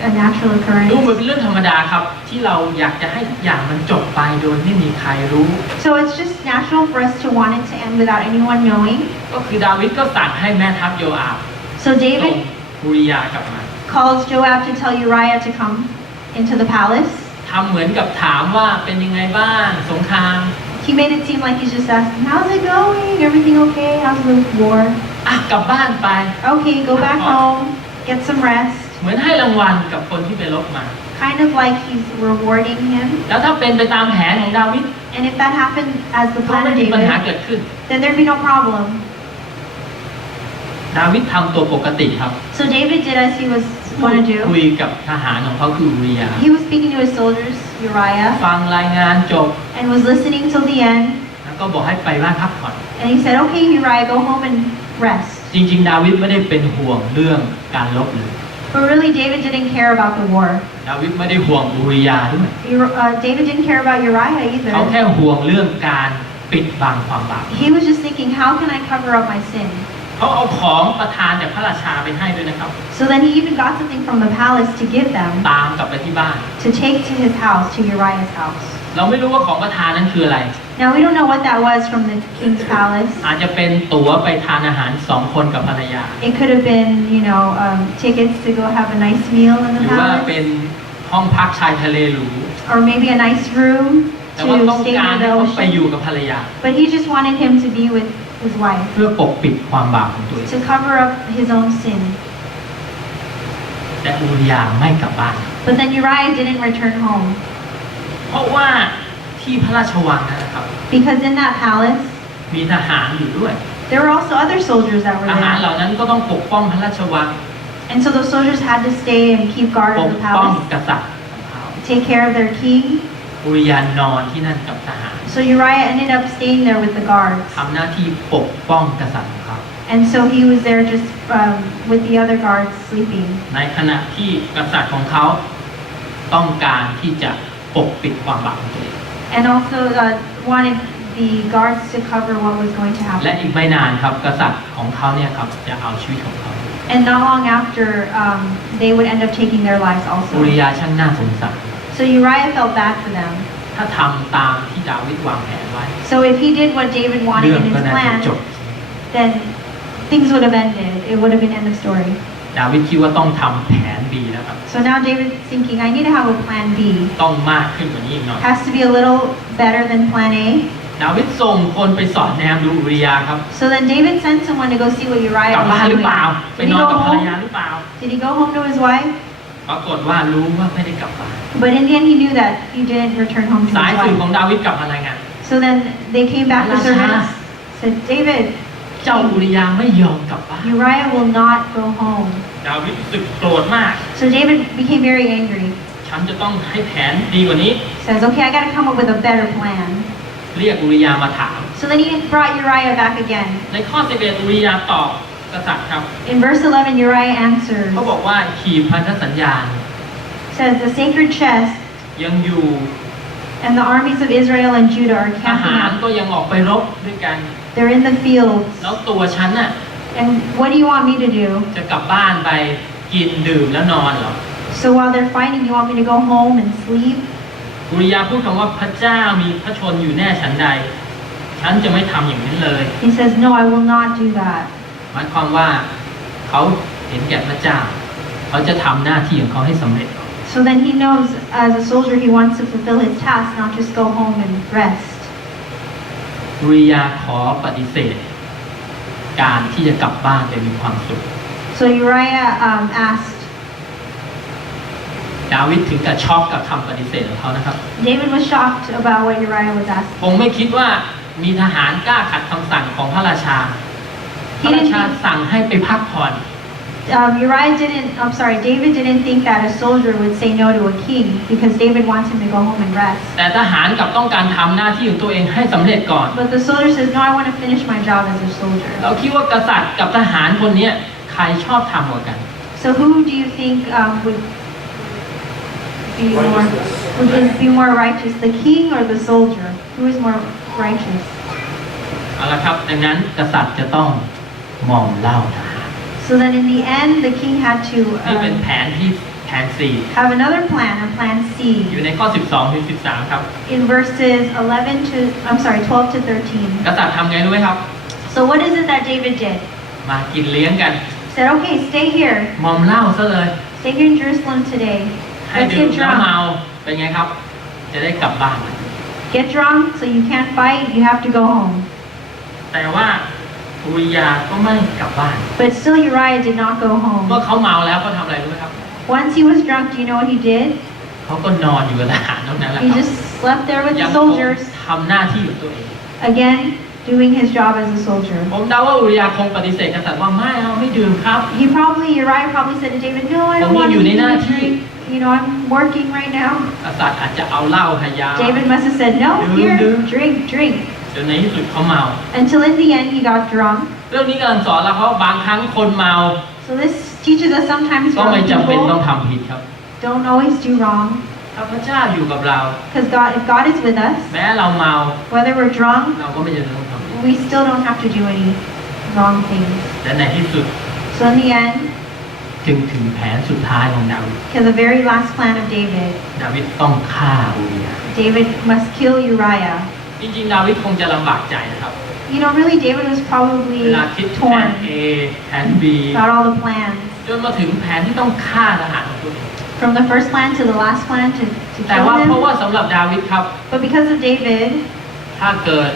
a natural ดูเหมือน occurrence. เป็นเรื่องธรรมดาครับที่เราอยากจะให้ทุกอย่างมันจบไปโดยไม่มีใครรู้ So it's just natural for us to want it to end without anyone knowing. ก็คือดาวิดก็สั่งให้แม่ทัพโยอาบ So ส่ง David อุริยากลับมา calls Joab to tell Uriah to come into the palace. ทำเหมือนกับถามว่าเป็นยังไงบ้างสงคราม He made it seem like he's just asking, how's it going? Everything okay? How's the war? อ่ะกลับบ้านไป Okay, go back home, get some rest. เหมือนให้รางวัลกับคนที่ไปรบมา Kind of like he's rewarding him. แล้วถ้าเป็นไปตามแผนของดาวิด And if that happened as the ก็ plan ไม่ of มีปัญหา David, เกิดขึ้น then there'd be no problem. ดาวิดทำตัวปกติครับ So David did as he was going to คุ do. ยกับทหารของเขาคืออุริยา He was speaking to his soldiers, Uriah, ฟังรายงานจบ and was listening till the end. แล้วก็บอกให้ไปบ้านพักผ่อน And he said, okay, Uriah, go home and rest. จริงๆ ดาวิดไม่ได้เป็นห่วงเรื่องการรบเลย But really, David didn't care about the war. ดาวิดไม่ได้ห่วงอุริยาด้วย David didn't care about Uriah เขา either. แค่ห่วงเรื่องการปิดบังความบาป He was just thinking, how can I cover up my sin? เขาเอาของประทานจากพระราชาไปให้ด้วยนะครับ So then he even got something from the palace to give them ตามกลับไปที่บ้าน to take to his house, to Uriah's house. เราไม่รู้ว่าของประทานนั้นคืออะไร Now we don't know what that was from the king's palace. อาจจะเป็นตั๋วไปทานอาหาร2 คนกับภรรยา It could have been, tickets to go have a nice meal in ห the รือว่าเป็ palace, นห้องพักชายทะเลหรู or maybe a nice room แต่ว่าต้อง to stay การ near ให้ the เขาไปอยู่ ocean. กับภรรยา But he just wanted him to be with his wife, เพื่อปกปิดความบาปของตัวเอง to cover up his own sin. แต่อุริยาไม่กลับบ้าน But then Uriah didn't return home เพราะว่าที่พระราชวังนะครับ because in that palace มีทหารอยู่ด้วย there were also other soldiers that were ทหารเห there. ล่านั้นก็ต้องปกป้องพระราชวัง And so those soldiers had to stay and keep guard ป of ก the ป้อง palace, กษัตริย์ของเขา take care of their king. อุริยานอนที่นั่นกับทหาร So Uriah ended up staying there with the guards. ทำหน้าที่ปกป้องกษัตริย์ของเขา And so he was there just with the other guards sleeping. ในขณะที่กษัตริย์ของเขาต้องการที่จะปกปิดความบาปของตัวเอง And also wanted the guards to cover what was going to และ happen. อีกไม่นานครับกษัตริย์ของเขาเนี่ยครับจะเอาชีวิตของเขา And not long after, they would end up taking their lives อุริ also. ยาช่างน่าสงสาร So Uriah felt bad for them. ถ้าทำตามที่ดาวิดวางแผนไว้ So if he did what David เรื่ wanted อง in ก็ his น่าจะ plan, จบ then things would have ended. It would have been end of story. ดาวิดคิดว่าต้องทำแผน B แล้วครับ So now David's thinking, I need to have a plan B. ต้องมากขึ้นกว่านี้อีกหน่อย Has to be a little better than plan A. ดาวิดส่งคนไปสอดแนมดูอุริยาครับ So then David sent someone to go see what กลับ Uriah บ้าน was หรือ doing. เปล่า ไป Did he นอน go กับภรรยา home? หรือเปล่า Did he go home to his wife? ปรากฏว่ารู้ว่าไม่ได้กลับบ้าน But in the end, he knew that he didn't return home to สาย his สืบขอ wife. งดาวิดกลับมารายงาน So then they came back, the servants said, David, เจ้าอุริยาไม่ยอมกลับบ้าน Uriah will not go home. ดาวิดรู้สึกโกรธมาก So David became very angry. ฉันจะต้องให้แผนดีกว่านี้ Says, okay, I got to come up with a better plan. เรียกอุริยามาถาม So then he brought Uriah back again. ในข้อ11อุริยาตอบกษัตริย์ครับ In verse 11, Uriah answers, เขาบอกว่าขีปพันธสัญญาณ says, the sacred chest ยังอยู่ and the armies of Israel and Judah are ทหาร camping ก็ยังออกไปรบด้วยกัน out. They're in the fields. แล้วตัวฉันน่ะ And what do you want me to do? จะกลับบ้านไปกินดื่มแล้วนอนเหรอ So while they're fighting, you want me to go home and sleep? อุริยาพูดคำว่าพระเจ้ามีพระชนอยู่แน่ฉันใด ฉันจะไม่ทำอย่างนั้นเลย He says, no, I will not do that. หมายความว่าเขาเห็นแก่พระเจ้า เขาจะทำหน้าที่ของเขาให้สำเร็จ So then he knows as a soldier he wants to fulfill his task, not just go home and rest. อุริยาขอปฏิเสธ การที่จะกลับบ้านไปมีความสุข So Uriah asked, ดาวิดถึงกับช็อกกับคำปฏิเสธของเขานะครับ David was shocked about what Uriah was asking. คงไม่คิดว่ามีทหารกล้าขัดคำสั่งของพระราชา พระราชาสั่งให้ไปพักผ่อน David didn't think that a soldier would say no to a king because David wants him to go home and rest. แต่ทหารกลับต้องการทำหน้าที่ของตัวเองให้สำเร็จก่อน But the soldier says, no, I want to finish my job as a soldier. เราคิดว่ากษัตริย์กับทหารคนนี้ใครชอบทำกว่ากัน So who do you think would be be more righteous, the king or the soldier? Who is more righteous? เอาละครับดังนั้นกษัตริย์จะต้องมอมเหล้าทหาร So then in the end, the king had to นี่เป็นแผน4 have another plan, or plan C. อยู่ในข้อ 12 ถึง 13 ครับ In verses 12 to 13. กษัตริย์ทำไงรู้ไหมครับ So what is it that David did? มากินเลี้ยงกัน Said, okay, stay here. มอมเหล้าซะเลย Stay here in Jerusalem today. ให้ Let's ดื่ม get แล้วเมา drunk. เป็นไงครับ จะได้กลับบ้าน Get drunk so you can't fight, you have to go home. แต่ว่าอุริยาก็ไม่กลับบ้าน But still Uriah did not go เมื่อ home. เขาเมาแล้วเขาทำอะไรรู้ไหมครับ Once he was drunk, do you know what he did? เขาก็นอนอยู่กับทหารเท่านั้นแหละค He รับ just slept there with ยั the งคง soldiers, ทำหน้าที่ของตัวเอง again, doing his job as a soldier. ผมเดาว่าอุริยาคงปฏิเสธกษัตริย์ว่าไม่เอาไม่ดื่มครับ Uriah probably said to David, no, I don't ผมยัง want อยู่ to ในหน้าที่ drink. You know, I'm working right now. กษัตริย์อาจจะเอาเหล้าขยา David must have said, no, here, drink. จนในที่สุดเขาเมา Until in the end he got drunk. เรื่องนี้กำลังสอนเราเพราะบางครั้งคนเมา So this teaches us sometimes ก็ไม่ drunk จำเป็นต้อง people ทำผิดครับ don't always do wrong. ถ้าพระเจ้าอยู่กับเรา Because if God is with us, แม้เราเมา whether we're drunk, เราก็ไม่จำเป็นต้องทำผิด we still don't have to do any wrong things. และในที่สุด So in the end, จึงถึงแผนสุดท้ายของดาวิด because the very last plan of David, ดาวิดต้องฆ่าอุริยา David must kill Uriah. จริงๆดาวิดคงจะลำบากใจนะครับ You know, really, David was เว probably ลาคิดแผน torn A แผน B about all the plans. จนมาถึงแผนที่ต้องฆ่าทหารของตัวเอง From the first plan to the last plan to แต่ kill ว่าเพราะ him. ว่าสำหรับดาวิดครับ But because of David, ถ้าเกิด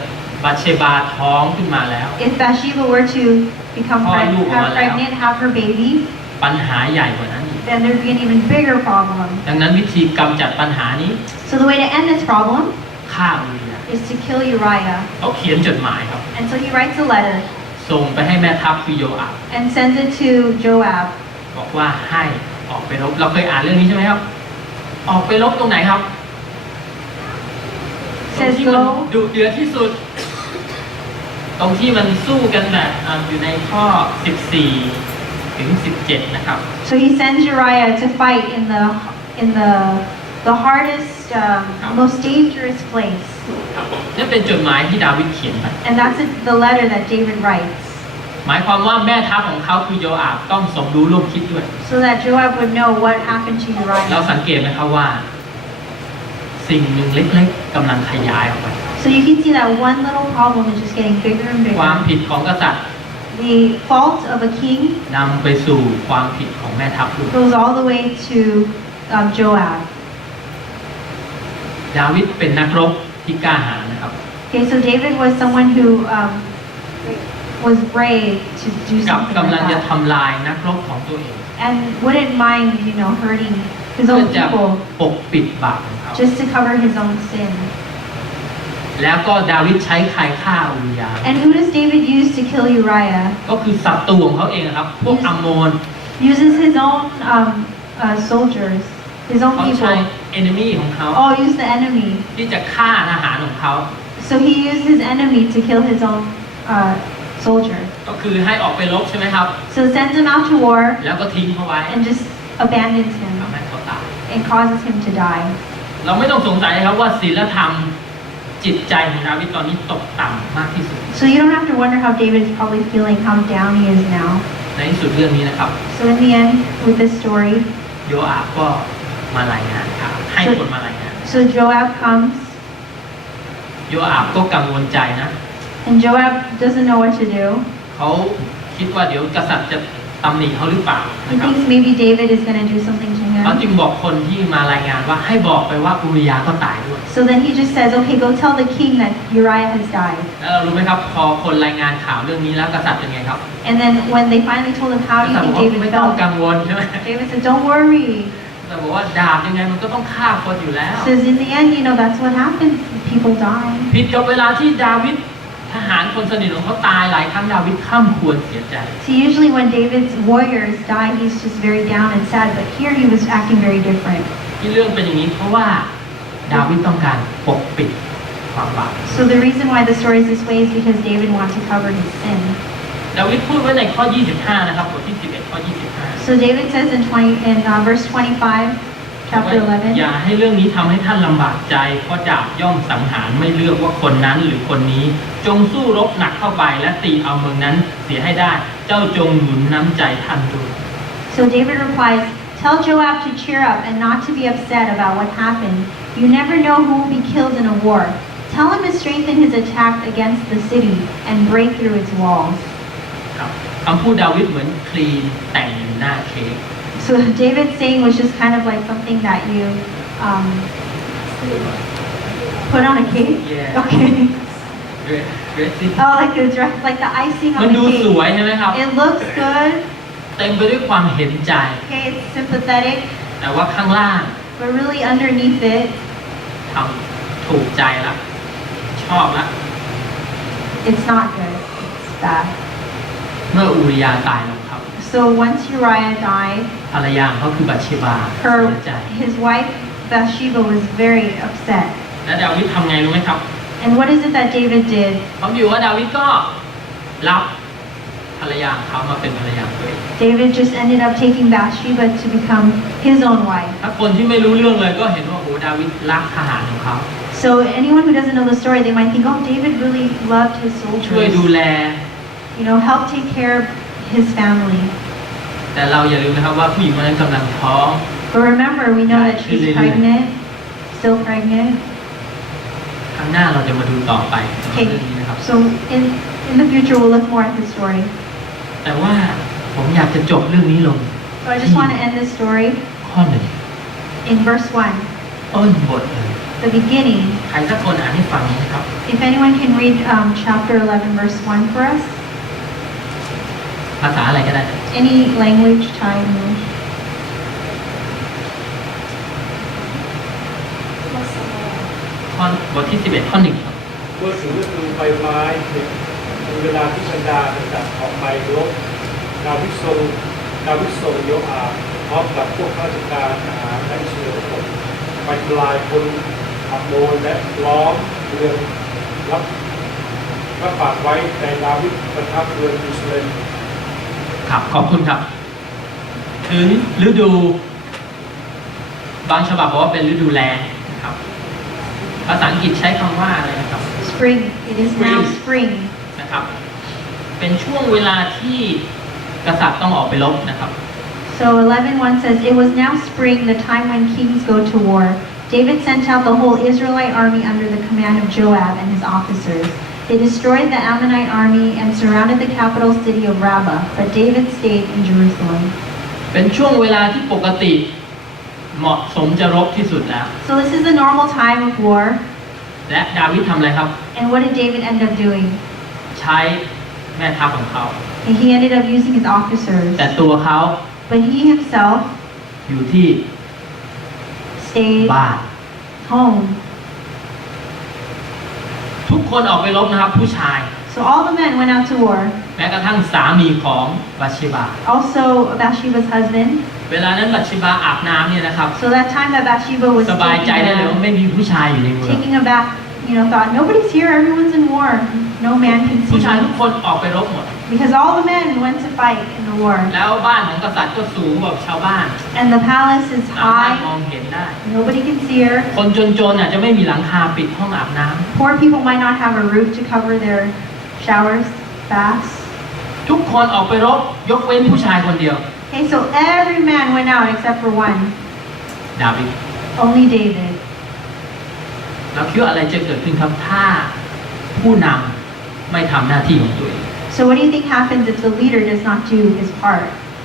บัตเชบาท้องขึ้นมาแล้ว if Bathsheba were to become pregnant, have her baby, ปัญหาใหญ่กว่านั้นอีก then there'd be an even bigger problem. ดังนั้นวิธีกำจัดปัญหานี้ So the way to end this problem ฆ่าอุริยา is to kill Uriah. เขาเขียนจดหมายครับ And so he writes a letter ส่งไปให้แม่ทัพคือโยอาบ and sends it to Joab. บอกว่าให้ออกไปรบเราเคยอ่านเรื่องนี้ใช่ไหมครับ ออกไปรบตรงไหนครับตรงที่มันดุเดือดที่สุด ตรงที่มันสู้กันแบบอยู่ในข้อ 14 ถึง 17 นะครับ So he sends Uriah to fight in the hardest, most dangerous place. นี่เป็นจดหมายที่ดาวิดเขียนไป And that's the letter that David writes. หมายความว่าแม่ทัพของเขาคือโยอาบต้องสมรู้ร่วมคิดด้วย So that Joab would know what happened to เรา Uriah. สังเกตไหมครับว่า สิ่งหนึ่งเล็กๆกำลังขยายออกไป So you can see that one little problem is just getting bigger and ความ bigger. ผิดของกษัตริย์ The fault of a king นำไปสู่ความผิดของแม่ทัพด้วย goes all the way to Joab. ดาวิดเป็นนักรบที่กล้าหาญนะครับ Okay, so David was someone who was brave to do กับ something กำลัง like จะ that. ทำลายนักรบของตัวเอง And wouldn't mind, hurting his เพื่อ own จะ people ปกปิดบาปของเขา just to cover his own sin. แล้วก็ดาวิดใช้ใครฆ่าอุริยา And who does David use to kill Uriah? ก็คือศัตรูของเขาเองครับ พวกอัมโมน Uses his own soldiers, his own เขาใช้ people. enemy ของเขา All use the enemy. ที่จะฆ่าทหารของเขา So he used his enemy to kill his own soldier. ก็คือให้ออกไปรบใช่ไหมครับ So sends him out to war แล้วก็ทิ้งเขาไว้ and just abandons him ทำให้เขาตาย and causes him to die. เราไม่ต้องสงสัยครับว่าศีลธรรมจิตใจของดาวิดตอนนี้ตกต่ำมากที่สุด So you don't have to wonder how David is probably feeling, how down he is now. ในที่สุดเรื่องนี้นะครับ So in the end, with this story, โยอาบก็มารายงานข่าวให้คนมารายงาน so Joab comes, โยอาบก็กังวลใจนะ and Joab doesn't know what to do. เขาคิดว่าเดี๋ยวกษัตริย์จะตำหนิเขาหรือเปล่า He นะครับ thinks maybe David is going to do something to เขา him. จึงบอกคนที่มารายงานว่าให้บอกไปว่าอุริยาก็ตายด้วย So then he just says, okay, go tell the king that Uriah has died. แล้วเรารู้ไหมครับพอคนรายงานข่าวเรื่องนี้แล้วกษัตริย์เป็นไงครับ And then when they finally told him, ก how do ษัต you ริย์บอก think ว่าไม่ David ต้อง felt? กังวลใช่ไหม David said, don't worry. แต่บอกว่าดาบยังไงมันก็ต้องฆ่าคนอยู่แล้ว Says in the end, that's what happens. People die. ผิดกับเวลาที่ดาวิดทหารคนสนิทของเขาตายหลายครั้งดาวิดข้ามควรเสียใจ So usually when David's warriors die, he's just very down and sad. But here he was acting very different. ที่เรื่องเป็นอย่างนี้เพราะว่าดาวิดต้องการปกปิดความบาป So the reason why the story is this way is because David wants to cover his sin. ดาวิดพูดไว้ในข้อ 25 นะครับบทที่ 11 ข้อ 25 So David says in verse 25, chapter อย่า 11. ให้เรื่องนี้ทำให้ท่านลำบากใจเพราะดาบย่อมสังหารไม่เลือกว่าคนนั้นหรือคนนี้จงสู้รบหนักเข้าไปและตีเอาเมืองนั้นเสียให้ได้เจ้าจงหนุนน้ำใจท่านด้วย So David replies, "Tell Joab to cheer up and not to be upset about what happened. You never know who will be killed in a war. Tell him to strengthen his attack against the city and break through its walls." ครับคำพูดดาวิดเหมือนคลีนแต่งอยู่หน้าเค้ก So David's saying was just kind of like something that you put on a cake. Yeah. Okay. เรสซี่ Oh, like the dress, like the icing มัน on the ดูสวย cake. ใช่ไหมครับ It looks good. เต็มไปด้วยความเห็นใจ Okay, it's sympathetic, แต่ว่าข้างล่าง but really underneath it, ทำถูกใจละชอบละ it's not good. It's bad. เมื่ออูริยาตายลงครับ So once Uriah died, ภรรยาของเขาคือบัตชิบาเสียใจ his wife Bathsheba was very upset. และดาวิดทำไงรู้ไหมครับ And what is it that David did? ผมอยู่ว่าดาวิดก็รับภรรยาของเขามาเป็นภรรยาตัวเอง David just ended up taking Bathsheba to become his own wife. ถ้าคนที่ไม่รู้เรื่องเลยก็เห็นว่าโอ้ดาวิดรักทหารของเขา So anyone who doesn't know the story, they might think, oh, David really loved his ช่วยดู soldiers. แล Help take care of his family. แต่เราอย่าลืมนะครับว่าผู้หญิงคนนั้นกำลังท้อง But remember, we know that she's pregnant, still pregnant. ข้างหน้าเราจะมาดูต่อไปเรื่ Okay, องนี้นะครับ so in the future, we'll look more at the story. แต่ว่าผมอยากจะจบเรื่องนี้ลง So I just want to end this story ข้อหนึ่ง in verse 1, ต้นบทเลย the beginning. ใครสักคนอ่านให้ฟังนะครับ If anyone can read chapter 11, verse 1 for us. ภาษาอะไรก็ได้ Any language, Thai, English. ข้อบทที่ 11 ข้อ 1 ครับ เมื่อถึงฤดูใบไม้ผลิเป็นเวลาที่บรรดาต่างๆออกไปรบดาวิดทรงโยอาบพร้อมกับพวกข้าราชการทหารและอิสราเอลทุกคนไปทำลายคนอับโมนและล้อมเรือนรับปากไว้แต่ดาวิดประทับเรือนอิสราเอล ครับขอบคุณครับ ถึงฤดู บางฉบับบอกว่าเป็นฤดูแล้งนะครับ ภาษาอังกฤษใช้คำว่าอะไรนะครับ Spring. It is now spring. นะครับ เป็นช่วงเวลาที่กษัตริย์ต้องออกไปรบนะครับ So 11:1 says, "It was now spring, the time when kings go to war. David sent out the whole Israelite army under the command of Joab and his officers. They destroyed the Ammonite army and surrounded the capital city of Rabbah, but David stayed in Jerusalem." เป็นช่วงเวลาที่ปกติเหมาะสมจะรบที่สุดแล้ว So this is the normal time of war. และดาวิดทำอะไรครับ And what did David end up doing? ใช้แม่ทัพของเขา And he ended up using his officers. แต่ตัวเขา But he himself อยู่ที่ stayed บ้าน home. ทุกคนออกไปรบนะครับ ผู้ชาย So all the men went out to war. แม้กระทั่งสามีของบัตชิบา Also Bathsheba's husband. เวลานั้นบัตชิบาอาบน้ำเนี่ยนะครับ So that time that Bathsheba was สบายใจได้เลยว่าไม่มีผู้ชายอยู่ในเมือง taking a bath, thought, nobody's here, everyone's in war. No man can ผู้ see ชายทุ me. กคนออกไปรบหมด Because all the men went to fight in the war. แล้วบ้านของกษัตริย์ก็สูงกว่าชาวบ้าน And the palace is สามารถม high. องเห็นได้ Nobody can see her. คนจนๆอาจจะไม่มีหลังคาปิดห้องอาบน้ำ Poor people might not have a roof to cover their showers, baths. ทุกคนออกไปรบยกเว้นผู้ชายคนเดียว Okay, so every man went out except for one. ดาวิด Only David. เราคิดว่าอะไรจะเกิดขึ้นครับถ้าผู้นำไม่ทำหน้าที่ของตัวเอง So what do you think happens if the leader does not do his part?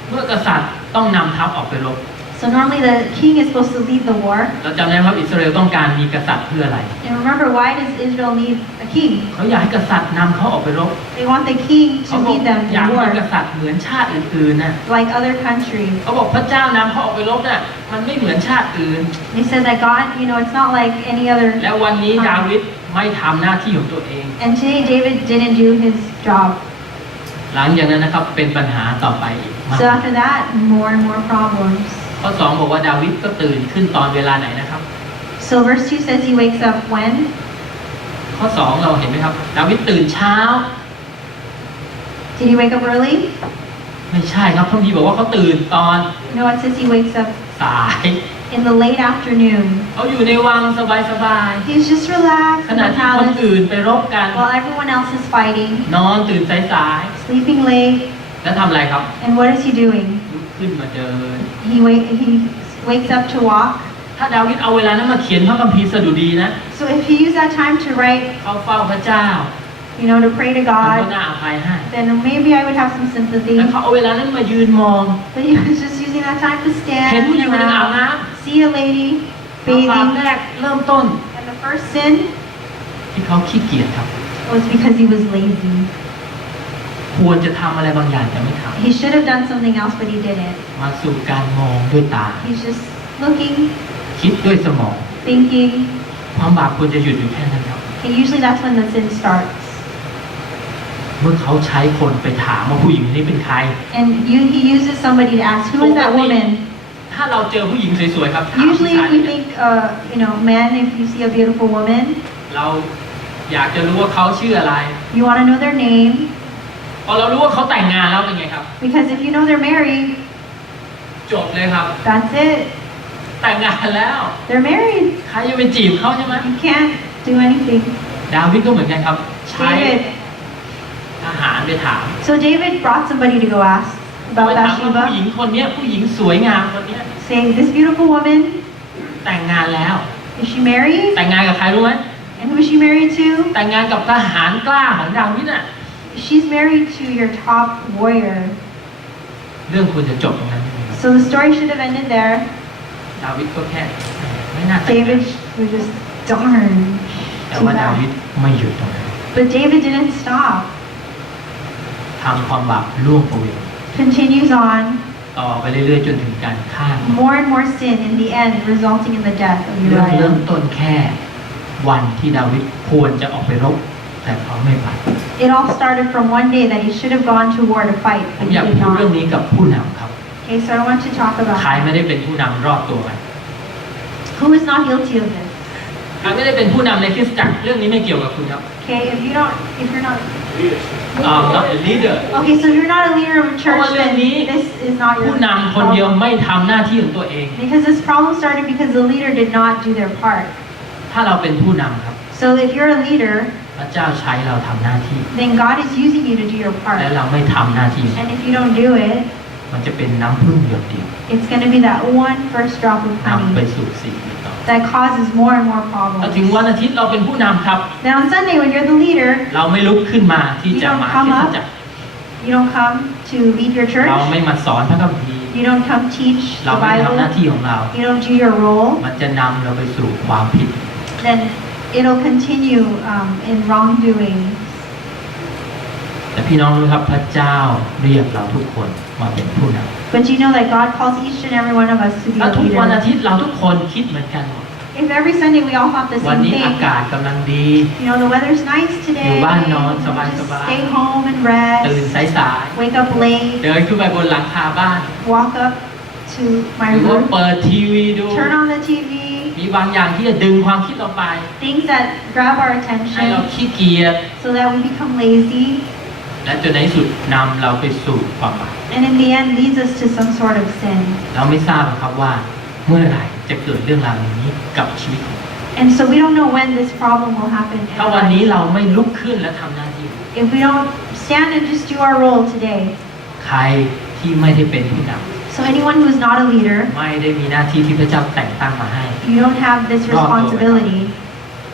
เมื่อกษัตริย์ต้องนำทัพออกไปรบ So normally the king is supposed to lead the war. เราจำได้ไหมครับอิสราเอลต้องการมีกษัตริย์เพื่ออะไร And remember, why does Israel need a king? เขาอยากให้กษัตริย์นำเขาออกไปรบ They want the king เขา to บอก lead them อยาก in มี war, กษัตริย์เหมือนชาติอื่นๆนะ like other countries. เขาบอกพระเจ้านำเขาออกไปรบน่ะมันไม่เหมือนชาติอื่น They said that God, it's not like any other. แล้ววันนี้ดาวิดไม่ทำหน้าที่ของตัวเอง And today David didn't do his job. หลังจากนั้นนะครับเป็นปัญหาต่อไปอีกมาก So after that, more and more problems. ข้อ 2 บอกว่าดาวิดก็ตื่นขึ้นตอนเวลาไหนนะครับ So verse 2 says he wakes up when? ข้อ 2 เราเห็นไหมครับดาวิดตื่นเช้า Did he wake up early? ไม่ใช่ครับพระคัมภีร์บอกว่าเขาตื่นตอน No, it says he wakes up สาย in the late afternoon. เขาอยู่ในวังสบาย He's just relaxed ๆข in ณะ the ที่คน palace อื่นไปรบกัน while everyone else is fighting, นอนตื่นสาย sleeping late. ๆแล้วทำอะไรครับ And what is he doing? ลุกขึ้นมาเดิน He wakes up to walk. ถ้าดาวิดเอาเวลานั้นมาเขียนพระคัมภีร์สดุดีนะ So if he used that time to write, เข้าเฝ้าพระเจ้า to pray to ผมก็ God, น่าอภัยให้ then maybe I would have some sympathy. แต่เขาเอาเวลานั้นมายืนมอง But he was just using that time to เห็น stand ผู้หญิงคนหนึงอาบ around, น้ see a lady ำบาป bathing. แรกเริ่มต้น And the first sin ที่เขาขี้เกียจครับ was because he was lazy. ควรจะทำอะไรบางอย่างแต่ไม่ท He should have done something else, but he didn't. ำมาสู่การมองด้วยตา He's just looking, คิดด้วยสมอง thinking. ความบาปควรจะหยุดอยู่แค่นั้นครับ Okay, usually that's when the sin starts. เมื่อเขาใช้คนไปถามว่าผู้หญิงคนนี้เป็นใคร And he uses somebody to ask, who is that woman? ถ้าเราเจอผู้หญิงสวยๆครับถามผู้ Usually ชาย we เนี่ย think, men, if you see a beautiful woman, เราอยากจะรู้ว่าเขาชื่ออะไร you want to know their name. พอเรารู้ว่าเขาแต่งงานแล้วเป็นไงครับ Because if you know they're married, จบเลยครับ that's it. แต่งงานแล้ว They're married. ใครจะไปจีบเขาใช่ไหม You can't do anything. ดาวิดก็เหมือนกันครับ ใช้ David. ทหารไปถาม So David brought somebody to go ask ไป about ถามว่าผู้หญิ Bathsheba, งคนเนี้ยผู้หญิงสวยงามคนเนี้ย saying, this beautiful woman, แต่งงานแล้ว is she married? แต่งงานกับใครรู้ไหม And who is she married to? แต่งงานกับทหารกล้าของดาวิดน่ะ She's married to your top warrior. เรื่องควรจะจบตรงนั้นใช่ไหมครับ So the story should have ended there. ดาวิดก็แค่ไม่น่าแต่งงาน David was just, darn, แต่ too ว่าดาวิด bad. ไม่หยุดตรงนั้น But David didn't stop. ทำความบาปล่วงประเวณ Continues on, ต่อไปเรื่อยๆจนถึงการฆ่า more and more sin in the end, resulting in the death of เรื่องเริ่ม Uriah. ต้นแค่วันที่ดาวิดควรจะออกไปรบแต่เขาไม่ไป It all started from one day that he should have gone to war to fight, ผ but ม he อยาก did พูดเรื่อง not. นี้กับผู้นำครับ Okay, so I want to talk ใคร about ไม่ได้เป็นผู้นำรอบตัวกัน who is not guilty of this. ใครไม่ได้เป็นผู้นำในคริสตจักรเรื่องนี้ไม่เกี่ยวกับคุณครับ Okay, if you're not leadership not a leader okay, so if you're not a leader of a เพราะ church, ว่าเรื่อง then นี้ this is not your ผู้นำคนเดียว problem. ไม่ทำหน้าที่ของตัวเอง Because this problem started because the leader did not do their part. ถ้าเราเป็นผู้นำครับ So if you're a leader, พระเจ้าใช้เราทำหน้าที่ then God is using you to do your และ part. เราไม่ทำหน้าที่ And if you don't do it, มันจะเป็นน้ำพึ่งหยดเดียว it's going to be that one first drop of นำไป honey สู่สิ่งอื่นต่อ that causes more and more พอถึง problems. วันอาทิตย์เราเป็นผู้นำครับ Then on Sunday, when you're the leader, เราไม่ลุกขึ้นมาที่จะมาคริสตจักร you don't come to lead your เรา church. ไม่มาสอนพระคัมภีร์ You don't come teach เรา the ไม่ทำหน้า Bible. ที่ของเรา You don't do your role. มันจะนำเราไปสู่ความผิด Then it'll continue in wrongdoing. แต่พี่น้องรู้ครับพระเจ้าเรียกเราทุกคนมาเป็นผู้นำ But you know that God calls each and every one of us to be ถ้า a ทุกวันอา leader. ทิตย์เราทุกคนคิดเหมือนกัน If every Sunday we all thought the วัน same นี้อา thing, กาศกำลังดี the weather's nice อยู่ today. บ้านนอน Just สบาย stay home and ตื่น rest. สาย Wake up ๆ late. เดินขึ้นไปบนหลังคาบ้าน Walk up to ห my รือว่า room. เปิดทีวีดู Turn on the TV. มีบางอย่างที่จะดึงความคิดเราไป Things that grab our ให้เรา attention ขี้เกียจ so that we become lazy. และจนในที่สุดนำเราไปสู่ความบาป And in the end leads us to some sort of sin. เราไม่ทราบหรอกครับว่าเมื่อไหร่จะเกิดเรื่องราวอย่างนี้กับชีวิตของเรา And so we don't know when this problem will happen in ถ้า our วันนี้ life. เราไม่ลุกขึ้นและทำหน้าที่ If we don't stand and just do our role today. ใครที่ไม่ได้เป็นผู้น So anyone who is not a leader, ำไม่ได้มีหน้าที่ที่พระเจ้าแต่งตั้งมาให้ you don't have this responsibility,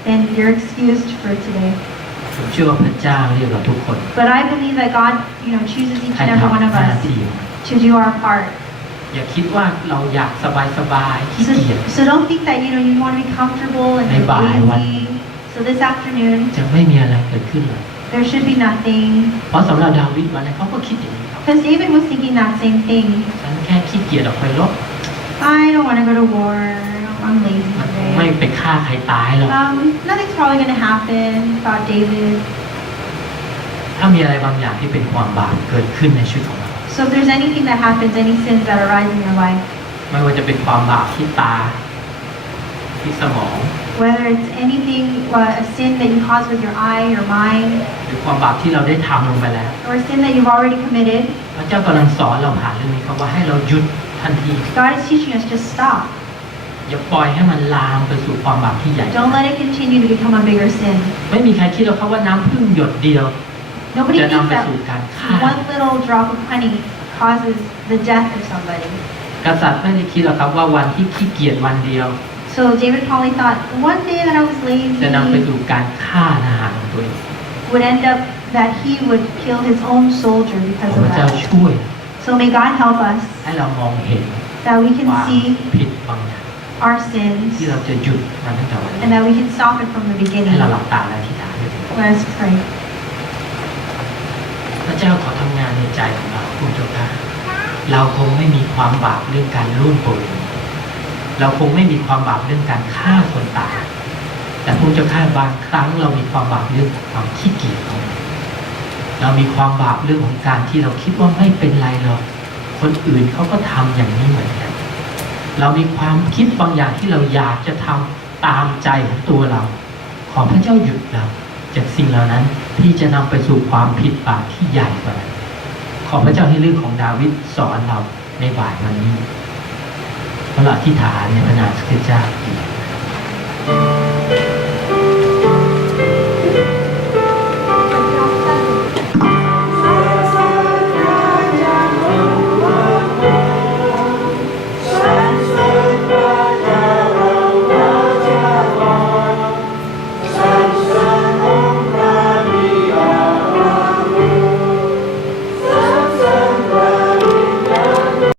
then you're excused for today. ผมเชื่อว่าพระเจ้าเรียกเราทุกคน But I believe that God, chooses each ให้ and every one ทำ of หน้า us ที่ to do our part. อย่าคิดว่าเราอยากสบายๆขี้ So, เกียจ so don't think that you want to be comfortable and May you're bye, one. lazy. So this afternoon, จะไม่มีอะไรเกิดขึ้นเลย there should be nothing. เพราะสำหรับดาวิดวันนั้นเขาก็คิดอย่างนี้ครับ Because David was thinking that same thing. ฉันแค่ขี้เกียจออกไปรบ I don't want to go to war. I'm lazy มันไม่ today. ไปฆ่าใครตายหรอก Nothing's probably going to happen, thought David. ถ้ามีอะไรบางอย่างที่เป็นความบาปเกิดขึ้นในชีวิตของเรา So if there's anything that happens, any sins that arise in your life, ไม่ว่าจะเป็นความบาปที่ตาที่สมอง whether it's anything, a sin that you cause with your eye, your mind, หรือความบาปที่เราได้ทำลงไปแล้ว or a sin that you've already committed, พระเจ้ากำลังสอนเราผ่านเรื่องนี้ครับว่าให้เราหยุดทันที God is teaching us just stop. อย่าปล่อยให้มันลามไปสู่ความบาปที่ใหญ่ Don't let it continue to become a bigger sin. ไม่มีใครคิดหรอกครับว่าน้ำพึ่งหยดเดียว Nobody จะ thinks นำไป that สู่การฆ่า one little drop of honey causes the death of somebody. กษัตริย์ไม่ได้คิดหรอกครับว่าวันที่ขี้เกียจวันเดียว So David probably thought, one day that I was จะนำไป lazy สู่การฆ่าทหารของตัวเอง would end up that he would kill his own soldier ข because อ of พระเจ้า that. ช่วย So may God help us ให้เรามองเห็น that we can ความ see ผิดบางอย่าง our sins ที่เราจะหยุดมันตั้งแต่วันนี้ and that we can stop it from the ให้ beginning. เราหลับตาและอธิษฐานด้วย Let us pray. พระเจ้าขอทำงานในใจของเราคุณเจ้าค่ะเราคงไม่มีความบาปเรื่องการร่วมบุญเราคงไม่มีความบาปเรื่องการฆ่าคนตายแต่คุณเจ้าค่ะบางครั้งเรามีความบาปเรื่องความขี้เกียจของเรามีความบาปเรื่องของการที่เราคิดว่าไม่เป็นไรหรอกคนอื่นเขาก็ทำอย่างนี้เหมือนกันเรามีความคิดบางอย่างที่เราอยากจะทำตามใจของตัวเราขอพระเจ้าหยุดเราจากสิ่งเหล่านั้นที่จะนำไปสู่ความผิดบาปที่ใหญ่กว่านั้นขอพระเจ้าให้เรื่องของดาวิดสอนเราในบ่ายวันนี้เราอธิษฐานในพระนามพระเจ้า